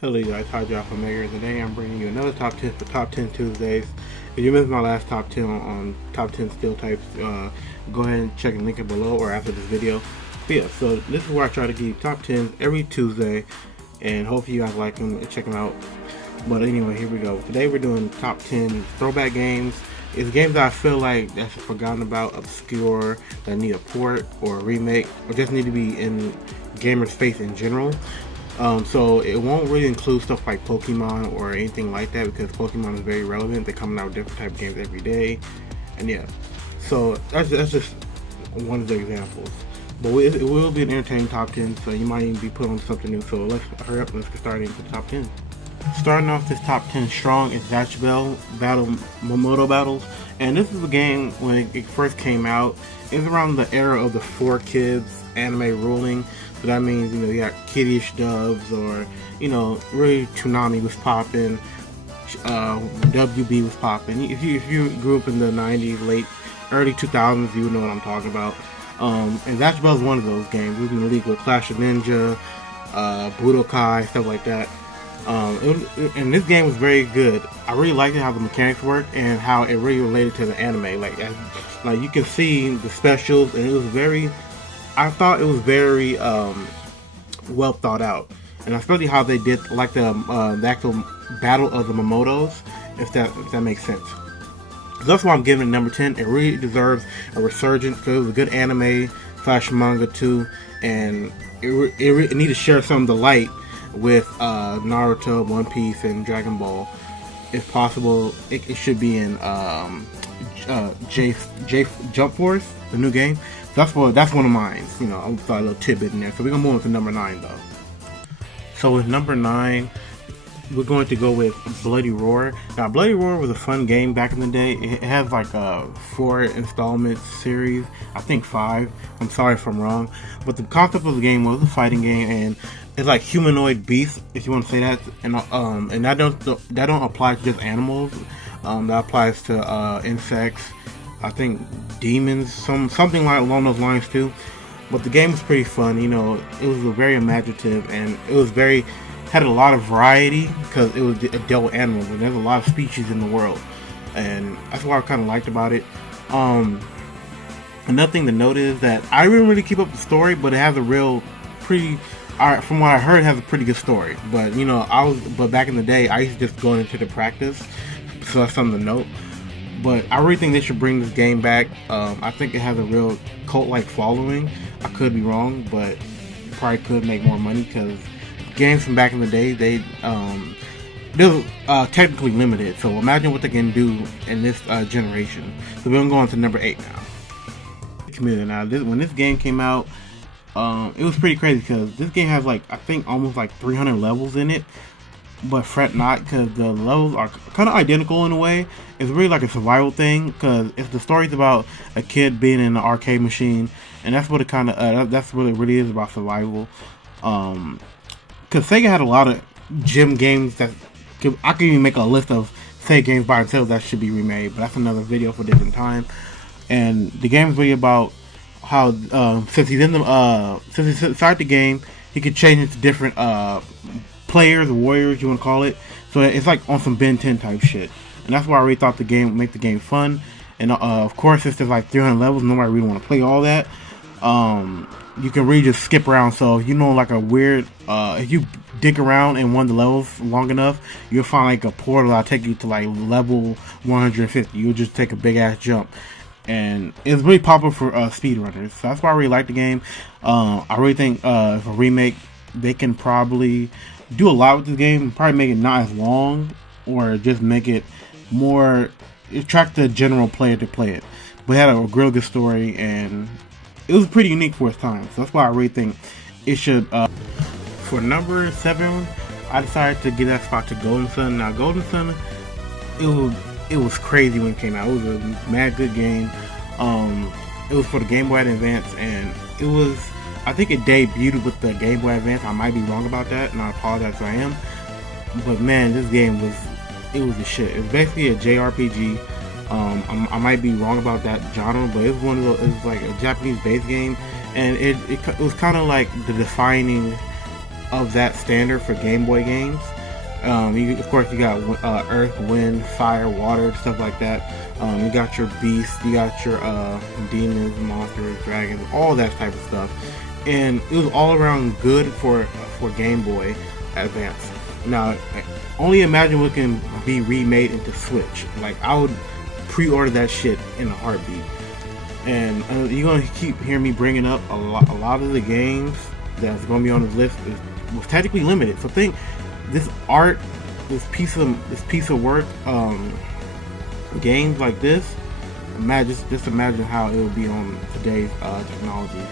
Hello guys, hi Josh Maker. Today I'm bringing you another top 10 for Top 10 Tuesdays. If you missed my last top 10 on top 10 steel types, go ahead and check the link below or after this video. But yeah, so this is where I try to give you top 10 every Tuesday, and hopefully you guys like them and check them out. But anyway, here we go. Today we're doing top 10 throwback games. It's games that I feel like that's forgotten about, obscure, that need a port or a remake, or just need to be in gamers' face in general. So it won't really include stuff like Pokemon or anything like that, because Pokemon is very relevant. They're coming out with different type of games every day, and yeah. So that's just one of the examples. But it will be an entertaining top 10, so you might even be put on something new. So let's hurry up and let's get started into the top 10. Starting off this top 10 strong is Zatch Bell Momoto Battles, and this is a game when it first came out. It's around the era of the 4Kids anime ruling. So that means, you got kiddish dubs, or, really Toonami was popping, WB was popping. If you grew up in the 90s, early 2000s, you would know what I'm talking about. And Zatch Bell is one of those games. It was in the league with Clash of Ninja, Budokai, stuff like that. And this game was very good. I really liked it, how the mechanics worked and how it really related to the anime. Like you can see the specials, and it was I thought it was very well thought out, and especially how they did like the actual battle of the Momotos, if that makes sense. So that's why I'm giving it number 10. It really deserves a resurgence because it was a good anime / manga too, and it need to share some of the light with Naruto, One Piece, and Dragon Ball. If possible, it should be in Jump Force, the new game. That's one of mine. I'll throw a little tidbit in there. So we're gonna move on to number 9 though. So with number 9, we're going to go with Bloody Roar. Now, Bloody Roar was a fun game back in the day. It has like a 4 installment series, I think 5. I'm sorry if I'm wrong, but the concept of the game was a fighting game, and it's like humanoid beasts, if you want to say that. And that don't apply to just animals. That applies to insects. I think demons, something like along those lines too. But the game was pretty fun. It was very imaginative, and it was had a lot of variety because it was dealt with animals, and there's a lot of species in the world, and that's what I kind of liked about it. Another thing to note is that I didn't really keep up the story, but it has a real pretty. From what I heard, it has a pretty good story. But but back in the day, I used to just go into the practice, so that's something to note. But I really think they should bring this game back. I think it has a real cult-like following. I could be wrong, but it probably could make more money because games from back in the day, they're technically limited. So imagine what they can do in this generation. So we're gonna go on to number 8 now. Community. Now, when this game came out, it was pretty crazy because this game has I think almost 300 levels in it. But fret not, because the levels are kind of identical in a way. It's really like a survival thing, because the story's about a kid being in an arcade machine, and that's what it that's what it really is, about survival. Because Sega had a lot of gym games I could even make a list of Sega games by themselves that should be remade, but that's another video for a different time. And the game is really about how since he's inside the game, he could change into different players, warriors, you want to call it. So it's like on some Ben 10 type shit, and that's why I really thought the game would make the game fun. And of course, since there's 300 levels, nobody really want to play all that. You can really just skip around. So like a weird, if you dig around in one of the levels long enough, you'll find a portal that'll take you to level 150. You'll just take a big ass jump, and it's really popular for speedrunners. So that's why I really like the game. I really think if a remake, they can probably do a lot with this game. Probably make it not as long, or just make it more attract the general player to play it. But it had a real good story, and it was pretty unique for its time. So that's why I really think it should. For number 7, I decided to give that spot to Golden Sun. Now, Golden Sun, it was crazy when it came out. It was a mad good game. It was for the Game Boy Advance, and it was. I think it debuted with the Game Boy Advance. I might be wrong about that, and I apologize if I am. But man, this game was the shit. It was basically a JRPG. I might be wrong about that genre, but it was one of those. It was like a Japanese based game, and it was kind of like the defining of that standard for Game Boy games. Of course, you got Earth, Wind, Fire, Water, stuff like that. You got your beasts, you got your demons, monsters, dragons, all that type of stuff, and it was all around good for Game Boy Advance. Now, only imagine what can be remade into Switch. Like, I would pre-order that shit in a heartbeat. And you're gonna keep hearing me bringing up a lot of the games that's gonna be on this list was technically limited. So think this art, this piece of work, games like this. Just imagine how it would be on today's technology.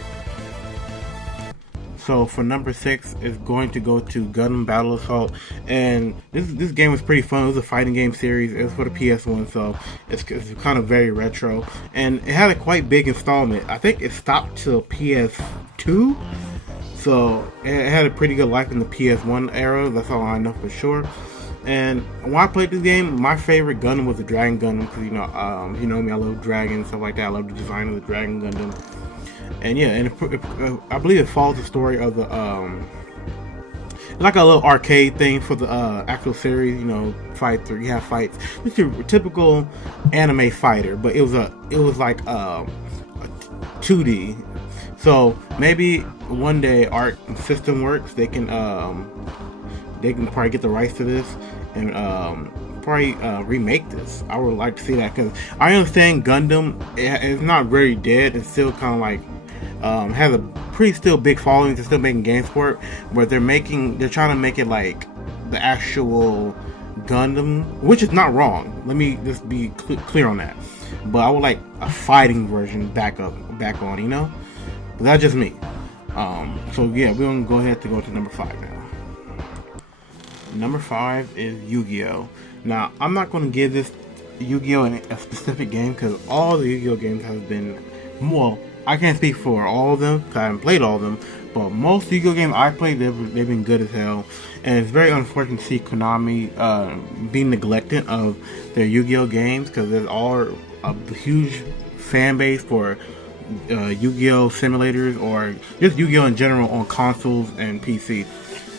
So for number 6 is going to go to Gundam Battle Assault, and this game was pretty fun. It was a fighting game series. It was for the PS1, so it's kind of very retro, and it had a quite big installment. I think it stopped till PS2, so it had a pretty good life in the PS1 era. That's all I know for sure. And when I played this game, my favorite Gundam was the Dragon Gundam, because you know me, I love dragons, stuff like that. I love the design of the Dragon Gundam. And yeah, and I believe it follows the story of the like a little arcade thing for the actual series. You know, you have fights. It's your typical anime fighter, but it was like a 2D. So maybe one day Arc System Works, they can probably get the rights to this and probably remake this. I would like to see that, because I understand Gundam it's not very dead. It's still kind of like has a pretty still big following. They're still making games for it, but they're trying to make it like the actual Gundam, which is not wrong. Let me just be clear on that. But I would like a fighting version back on, you know. But that's just me. So yeah, we're gonna go ahead to go to number 5 now. Number 5 is Yu-Gi-Oh! Now, I'm not going to give this Yu-Gi-Oh! A specific game, because all the Yu-Gi-Oh! Games have been, well, I can't speak for all of them, because I haven't played all of them, but most Yu-Gi-Oh! Games I played, they've been good as hell, and it's very unfortunate to see Konami being neglected of their Yu-Gi-Oh! Games, because there's all a huge fan base for Yu-Gi-Oh! Simulators, or just Yu-Gi-Oh! In general on consoles and PC.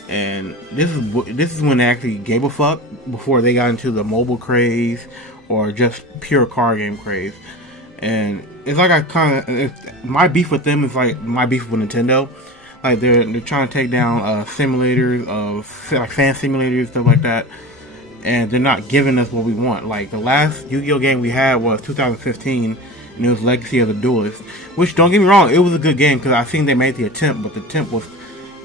And this is when they actually gave a fuck, before they got into the mobile craze or just pure card game craze. And it's like my beef with them is like my beef with Nintendo. Like they're trying to take down simulators of like fan simulators, stuff like that, and they're not giving us what we want. Like the last Yu-Gi-Oh! Game we had was 2015, and it was Legacy of the Duelist. Which, don't get me wrong, it was a good game, because I think they made the attempt, but the attempt was,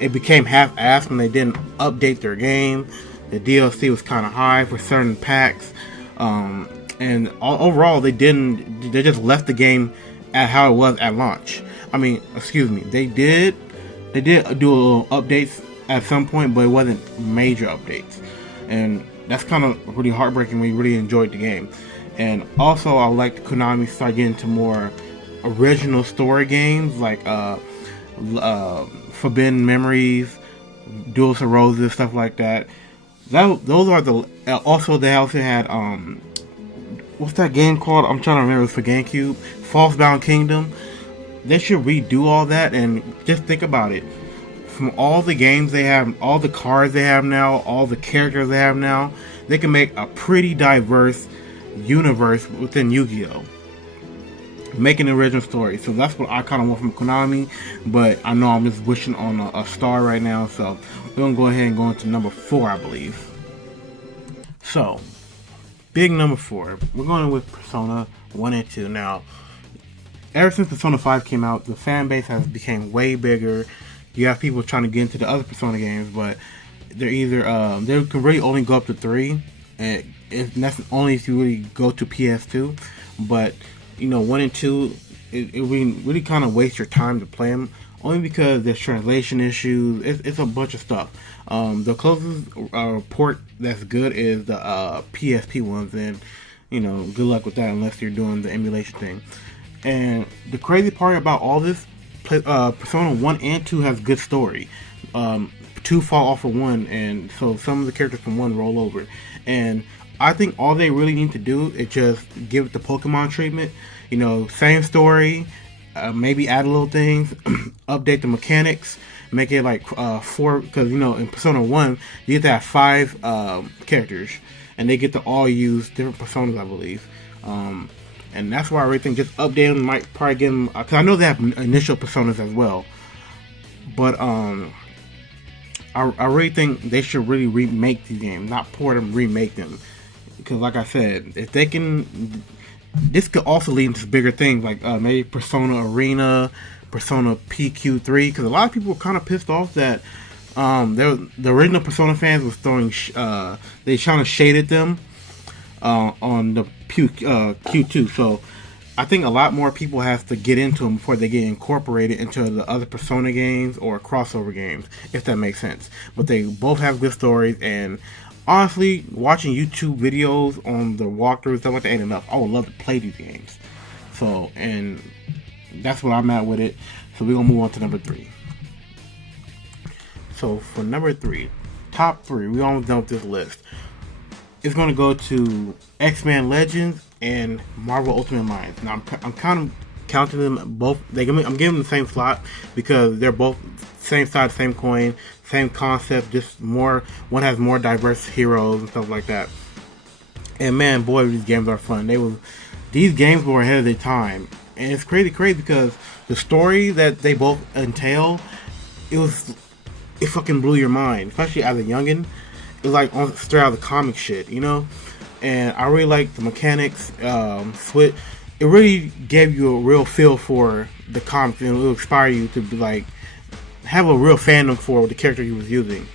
it became half-assed when they didn't update their game. The DLC was kind of high for certain packs, and overall they just left the game at how it was at launch. I mean, excuse me, they did do a little updates at some point, but it wasn't major updates, and that's kind of really heartbreaking when you really enjoyed the game. And also, I would like Konami start getting into more original story games, like Forbidden Memories, Duels of Roses, stuff like that. Those are the. Also, they also had what's that game called? I'm trying to remember. It's for GameCube. Falsebound Kingdom. They should redo all that, and just think about it. From all the games they have, all the cards they have now, all the characters they have now, they can make a pretty diverse universe within Yu-Gi-Oh! Making an original story. So that's what I kind of want from Konami, but I know I'm just wishing on a star right now, so we're going to go ahead and go into number 4, I believe. So, big number 4, we're going with Persona 1 and 2. Now, ever since Persona 5 came out, the fan base has become way bigger. You have people trying to get into the other Persona games, but they're either, they can really only go up to 3, and that's only if you really go to PS2, but you know, 1 and 2, it really kind of waste your time to play them, only because there's translation issues. It's a bunch of stuff. The closest port that's good is the PSP ones, and you know, good luck with that unless you're doing the emulation thing. And the crazy part about all this, Persona 1 and 2 has good story. 2 fall off of 1, and so some of the characters from 1 roll over. And I think all they really need to do is just give it the Pokemon treatment. Same story, maybe add a little things, update the mechanics, make it like 4, because you know in Persona 1 you get to have 5 characters, and they get to all use different personas, I believe. And that's why I really think just update them, might probably get them, because I know they have initial personas as well. But I really think they should really remake these games, not port them, remake them. Because like I said, if they can, this could also lead into bigger things like maybe Persona Arena, Persona PQ3. Because a lot of people were kind of pissed off that the original Persona fans was throwing, they kind of shaded them on the Q2. So I think a lot more people have to get into them before they get incorporated into the other Persona games or crossover games, if that makes sense. But they both have good stories, and honestly, watching YouTube videos on the walkthroughs, stuff like that ain't enough. I would love to play these games. So, and that's what I'm at with it. So we're gonna move on to number 3. So for number 3, top 3, we almost done with this list. It's gonna go to X-Men Legends and Marvel Ultimate Alliance. Now I'm kind of counting them both. I'm giving them the same slot because they're both same side, same coin, same concept. Just more. One has more diverse heroes and stuff like that. And man, boy, these games are fun. These games were ahead of their time, and it's crazy because the story that they both entail, it fucking blew your mind, especially as a youngin'. It was like straight out of the comic shit, you know. And I really like the mechanics. It really gave you a real feel for the comics, and it will inspire you to be like have a real fandom for the character he was using.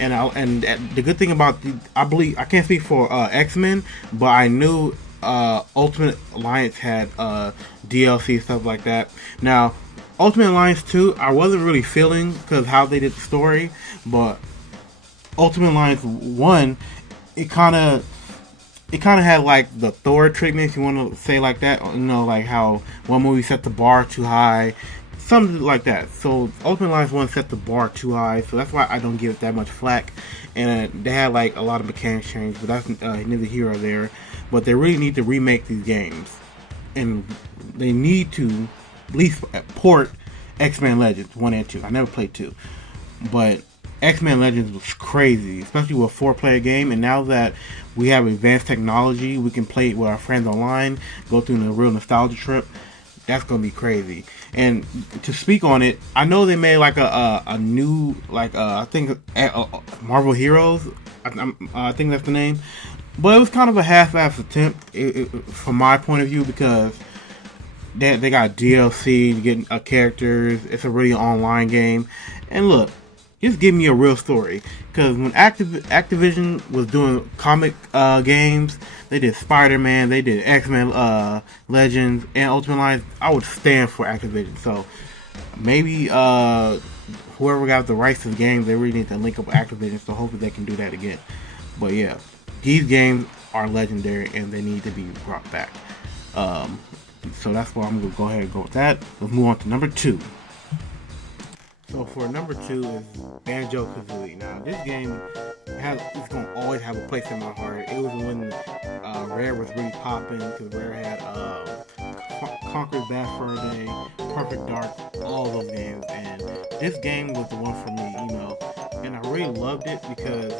And the good thing about I can't speak for X-Men, but I knew Ultimate Alliance had DLC stuff like that. Now, Ultimate Alliance 2, I wasn't really feeling because how they did the story, but Ultimate Alliance 1, it kind of had like the Thor treatment, if you want to say like that. You know, like how one movie set the bar too high, something like that. So Ultimate Alliance 1 set the bar too high, so that's why I don't give it that much flack. And they had like a lot of mechanics change, but that's neither here or there. But they really need to remake these games, and they need to at least port X-Men Legends 1 and 2. I never played 2, but X-Men Legends was crazy, especially with a 4-player game. And now that we have advanced technology, we can play it with our friends online, go through a real nostalgia trip. That's gonna be crazy. And to speak on it, I know they made like a new, like I think Marvel Heroes. I think that's the name, but it was kind of a half-assed attempt from my point of view, because they got DLC to get characters. It's a really online game, and look. Just give me a real story. Because when Activision was doing comic games, they did Spider-Man, they did X-Men Legends, and Ultimate Alliance. I would stand for Activision. So maybe whoever got the rights to the games, they really need to link up with Activision. So hopefully they can do that again. But yeah, these games are legendary and they need to be brought back. So that's why I'm going to go ahead and go with that. Let's move on to number 2. So for number 2 is Banjo-Kazooie. Now this game is going to always have a place in my heart. It was when Rare was really popping, because Rare had Conker's Bad Fur Day, Perfect Dark, all those games, and this game was the one for me, you know. And I really loved it because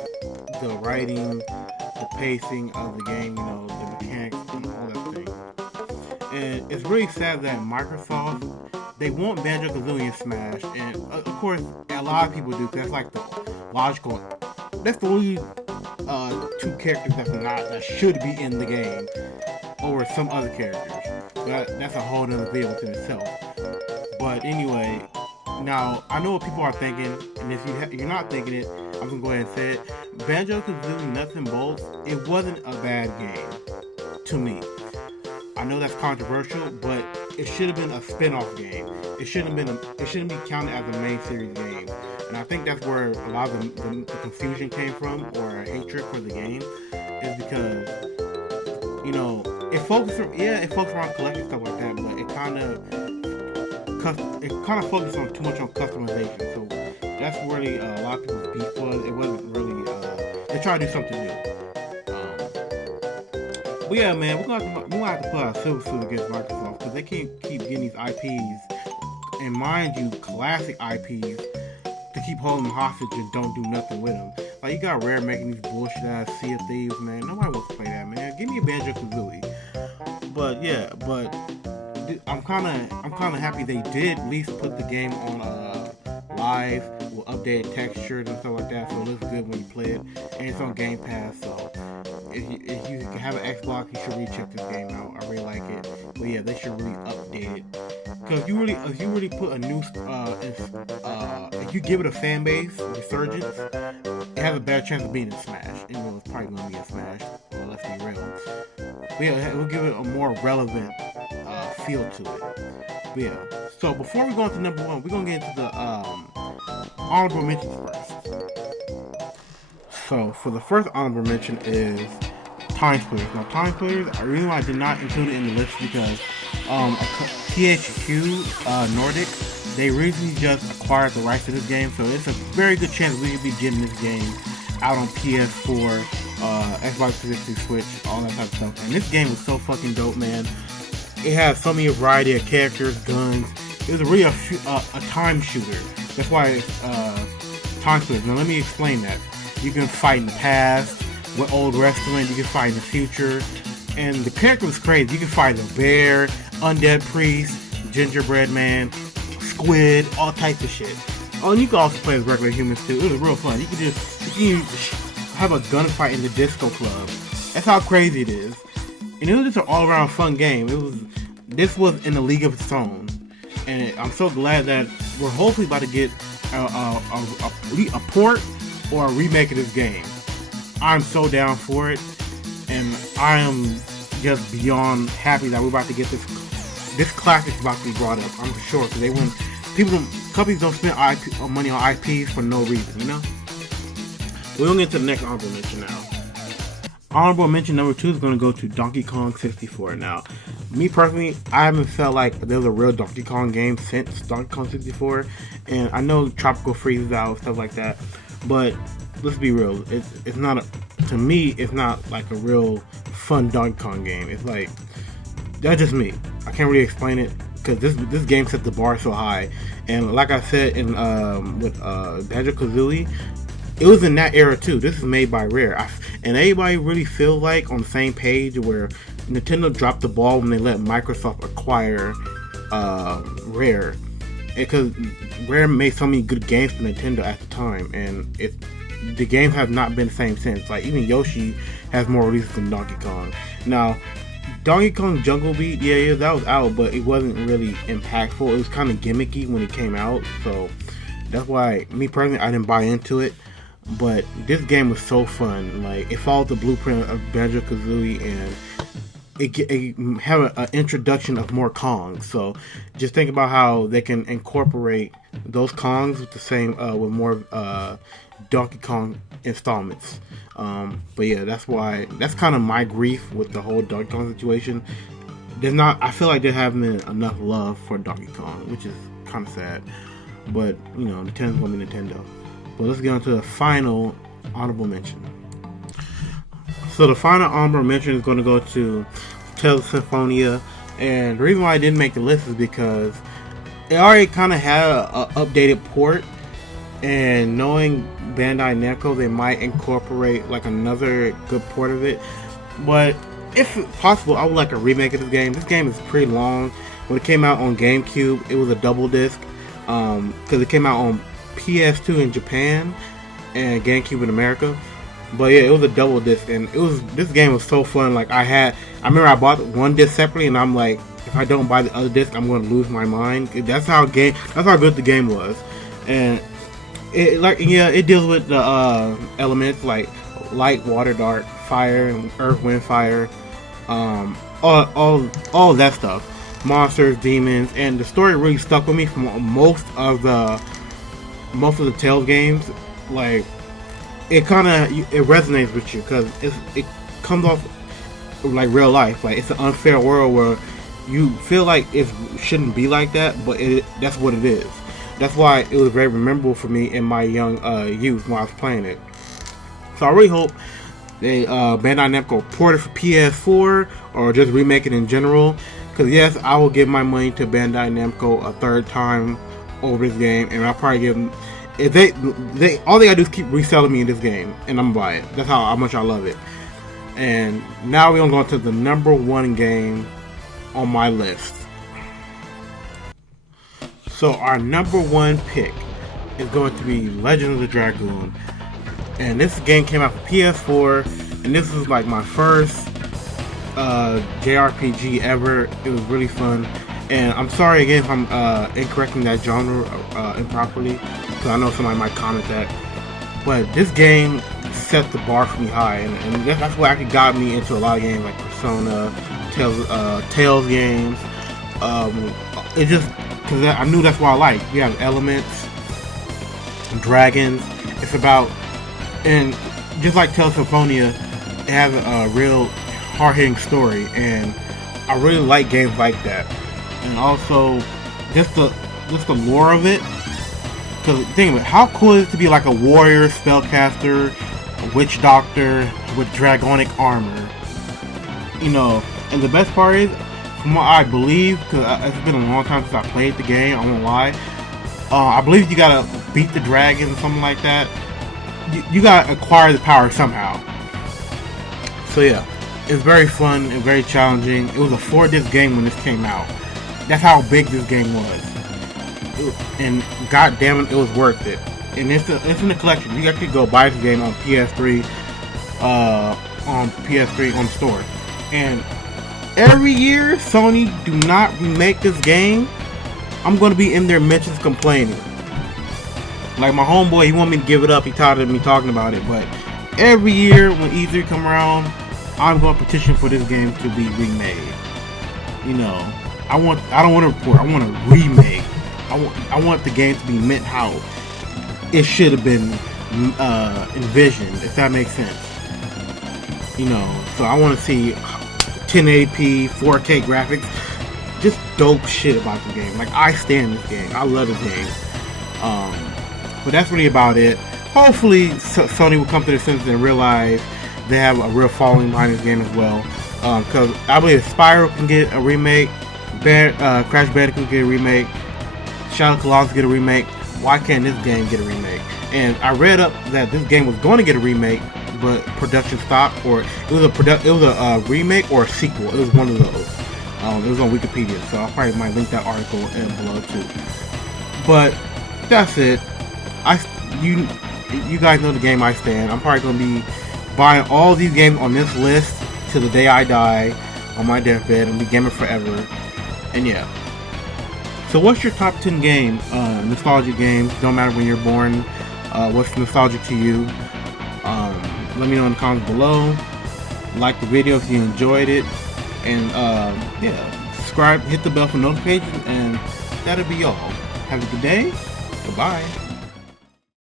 the writing, the pacing of the game, you know, the mechanics, and all that thing. And it's really sad that Microsoft, they want Banjo-Kazooie in Smash, and of course, a lot of people do, because that's like the logical. That's the only 2 characters that should be in the game over some other characters. But that's a whole other video within itself. But anyway, now I know what people are thinking, and if you're not thinking it, I'm gonna go ahead and say it. Banjo-Kazooie Nuts and Bolts, it wasn't a bad game to me. I know that's controversial, but it should have been a spin-off game. It shouldn't be counted as a main series game. And I think that's where a lot of the confusion came from, or a hatred for the game, is because, you know, it focused around collecting stuff like that, but it kind of focused on too much on customization. So that's really a lot of people's beef was. It wasn't really. They tried to do something new. But yeah, man, we're gonna have to put our silver suit against Microsoft, because they can't keep getting these IPs, and mind you, classic IPs, keep holding them hostage and don't do nothing with them. Like, you got Rare making these bullshit ass Sea of Thieves, man. Nobody wants to play that, man. Give me a Banjo-Kazooie. But yeah, I'm kind of happy they did at least put the game on live with updated textures and stuff like that, so it looks good when you play it, and it's on Game Pass. So if you have an Xbox, you should really check this game out. I really like it, but yeah, they should really update it, because if you really put a new if you give it a fan base resurgence, it has a better chance of being a Smash. You know, it's probably gonna be a Smash. Well, let's be real. But yeah, we'll give it a more relevant feel to it. But yeah. So before we go into number one, we're gonna get into the honorable mentions first. So for the first honorable mention is Time Splitters. Now Time Splitters, the reason why I did not include it in the list because THQ Nordic, they recently just acquired the rights to this game, so it's a very good chance we could be getting this game out on PS4, Xbox 360, Switch, all that type of stuff. And this game was so fucking dope, man. It has so many variety of characters, guns. It was really a time shooter. That's why it's Time Splitters. Now let me explain that. You can fight in the past with old wrestling. You can fight in the future. And the character was crazy. You can fight a bear, undead priest, gingerbread man, squid, all types of shit. Oh, and you can also play as regular humans too. It was real fun. You can have a gunfight in the disco club. That's how crazy it is. And it was just an all-around fun game. This was in a league of its own, and I'm so glad that we're hopefully about to get a port or a remake of this game. I'm so down for it, and I am just beyond happy that we're about to get this classic about to be brought up. I'm sure because companies don't spend money on IPs for no reason, you know. We're gonna get to the next honorable mention now. Honorable mention number 2 is going to go to Donkey Kong 64. Now, me personally, I haven't felt like there was a real Donkey Kong game since Donkey Kong 64, and I know Tropical Freeze is out, stuff like that, but let's be real, it's not to me, it's not like a real fun Donkey Kong game. It's like, that's just me. I can't really explain it, because this game set the bar so high, and like I said in with Banjo-Kazooie, it was in that era too. This is made by Rare. And everybody really feels like on the same page where Nintendo dropped the ball when they let Microsoft acquire Rare. Because Rare made so many good games for Nintendo at the time, and the games have not been the same since. Like, even Yoshi has more releases than Donkey Kong. Now, Donkey Kong Jungle Beat, yeah, that was out, but it wasn't really impactful. It was kind of gimmicky when it came out, so that's why, me personally, I didn't buy into it. But this game was so fun. Like, it followed the blueprint of Banjo-Kazooie, and it had an introduction of more Kongs. So just think about how they can incorporate those Kongs with the same with more Donkey Kong installments. But yeah, that's kind of my grief with the whole Donkey Kong situation. I feel like there haven't been enough love for Donkey Kong, which is kind of sad. But you know, Nintendo's gonna be Nintendo. But let's get on to the final honorable mention. So the final honorable mention is going to go to Tales of Symphonia, and the reason why I didn't make the list is because it already kind of had an updated port, and knowing Bandai Namco, they might incorporate like another good port of it. But if possible, I would like a remake of this game. This game is pretty long. When it came out on GameCube, it was a double disc because it came out on PS2 in Japan and GameCube in America. But yeah, it was a double disc, and this game was so fun. Like, I remember I bought one disc separately, and I'm like, if I don't buy the other disc, I'm going to lose my mind. That's how good the game was. And it deals with the elements like light, water, dark, fire, and earth, wind, fire, all that stuff. Monsters, demons, and the story really stuck with me from most of the Tales games. Like, it resonates with you because it comes off like real life. Like, it's an unfair world where you feel like it shouldn't be like that, but that's what it is. That's why it was very memorable for me in my young youth when I was playing it. So I really hope they Bandai Namco port it for PS4 or just remake it in general. Because yes, I will give my money to Bandai Namco a third time over this game, and I'll probably give them. if they all they gotta do is keep reselling me in this game, and I'm gonna buy it. That's how much I love it. And now we're gonna go into the #1 game on my list. So our #1 pick is going to be Legend of the Dragoon, and this game came out for PS4, and this is like my first JRPG ever. It was really fun, and I'm sorry again if I'm incorrecting that genre improperly, because I know somebody might comment that, but this game set the bar for me high, and that's what actually got me into a lot of games like Persona, Tales games. It just because I knew that's what I like. You have elements, dragons. It's about, and just like Tales of Symphonia, it has a real hard-hitting story, and I really like games like that. And also, just the lore of it. Because think of it, how cool is it to be like a warrior, spellcaster, a witch doctor with dragonic armor? You know, and the best part is, from what I believe, because it's been a long time since I played the game, I won't lie. I believe you gotta beat the dragon or something like that. You gotta acquire the power somehow. So yeah, it's very fun and very challenging. It was a 4-disc game when this came out. That's how big this game was. And god damn it, it was worth it. And it's in the collection. You actually go buy this game on PS3, on the store. And every year, Sony do not remake this game, I'm gonna be in their mentions complaining. Like my homeboy, he want me to give it up. He tired of me talking about it. But every year when E3 come around, I'm gonna petition for this game to be remade. You know, I don't want a report. I want a remake. I want the game to be meant how it should have been envisioned, if that makes sense. You know, so I want to see 1080p, 4K graphics, just dope shit about the game. Like, I stand this game. I love this game. But that's really about it. Hopefully, Sony will come to their senses and realize they have a real following behind this game as well. Because I believe Spyro can get a remake, Crash Bandicoot can get a remake, Shadow of the Colossus get a remake. Why can't this game get a remake? And I read up that this game was going to get a remake, but production stopped, or it was a remake or a sequel. It was one of those. It was on Wikipedia, so I probably might link that article below too. But that's it. You guys know the game I stand. I'm probably gonna be buying all these games on this list till the day I die on my deathbed and be gaming forever. And yeah. So what's your top 10 game, nostalgic games? Don't matter when you're born. What's nostalgic to you? Let me know in the comments below. Like the video if you enjoyed it, and yeah, subscribe, hit the bell for notifications, and that'll be all. Have a good day. Goodbye.